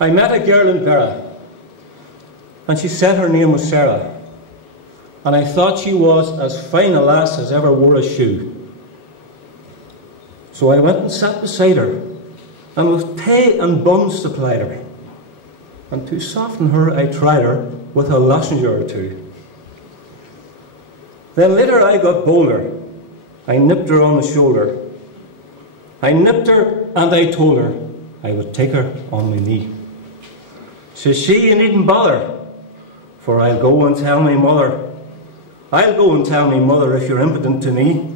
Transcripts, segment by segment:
I met a girl in Berra, and she said her name was Sarah, and I thought she was as fine a lass as ever wore a shoe. So I went and sat beside her, and with tea and buns supplied her, and to soften her I tried her with a lozenge or two. Then later I got bolder. I nipped her on the shoulder. I nipped her and I told her I would take her on my knee. Says she, you needn't bother, for I'll go and tell my mother. I'll go and tell my mother if you're impotent to me.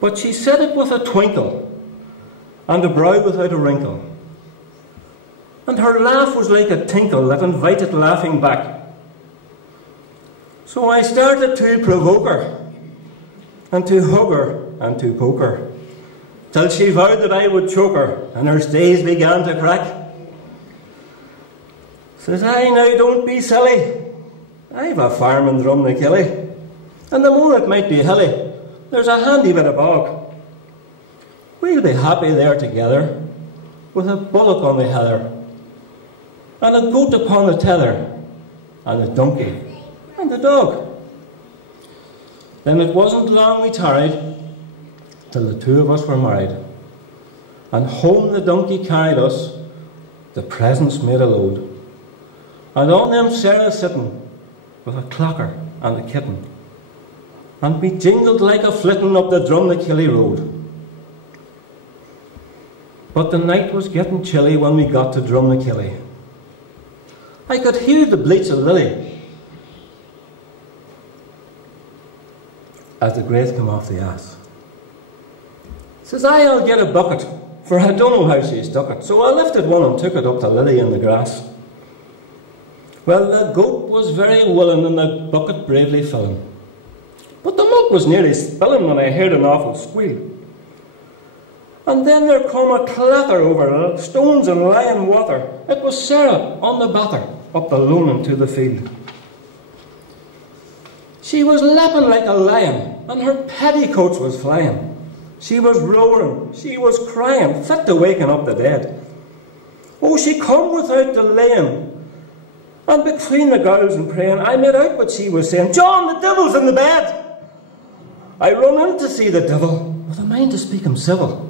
But she said it with a twinkle and a brow without a wrinkle, and her laugh was like a tinkle that invited laughing back. So I started to provoke her, and to hug her, and to poke her, till she vowed that I would choke her, and her stays began to crack. Says I, now don't be silly, I've a farm in Drumnakilly, and the more it might be hilly, there's a handy bit of bog. We'll be happy there together, with a bullock on the heather, and a goat upon the tether, and a donkey, and a dog. Then it wasn't long we tarried, till the two of us were married, and home the donkey carried us, the presents made a load, and on them Sarah sitting, with a clocker and a kitten, and we jingled like a flitting up the Drumnakilly road. But the night was getting chilly when we got to Drumnakilly. I could hear the bleats of Lily as the grace came off the ass. Says I'll get a bucket, for I don't know how she stuck it. So I lifted one and took it up to Lily in the grass. Well, the goat was very willing and the bucket bravely filling, but the milk was nearly spilling when I heard an awful squeal. And then there come a clatter over stones and lying water. It was Sarah on the batter, up the lone into the field. She was lapping like a lion, and her petticoats was flying. She was roaring, she was crying, fit to waken up the dead. Oh, she come without delaying, and between the girls and praying, I made out what she was saying. John, the devil's in the bed! I run in to see the devil, with a mind to speak him civil.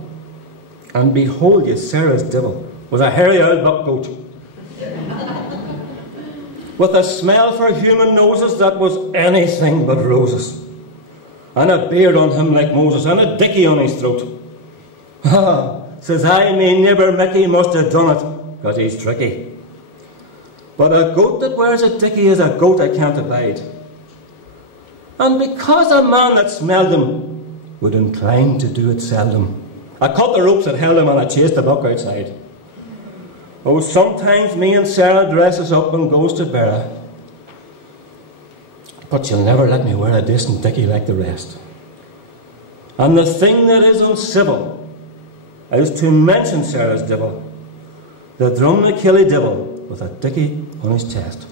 And behold ye, Sarah's devil was a hairy old buck-goat, with a smell for human noses that was anything but roses, and a beard on him like Moses, and a dicky on his throat. Ah, says I, me neighbour Mickey must have done it, 'cause he's tricky. But a goat that wears a dicky is a goat I can't abide. And because a man that smelled him would incline to do it seldom, I cut the ropes that held him and I chased the buck outside. Oh, sometimes me and Sarah dresses up and goes to Berra, but she'll never let me wear a decent dicky like the rest. And the thing that is uncivil is to mention Sarah's devil, the Drumnakilly Devil with a dicky on his chest.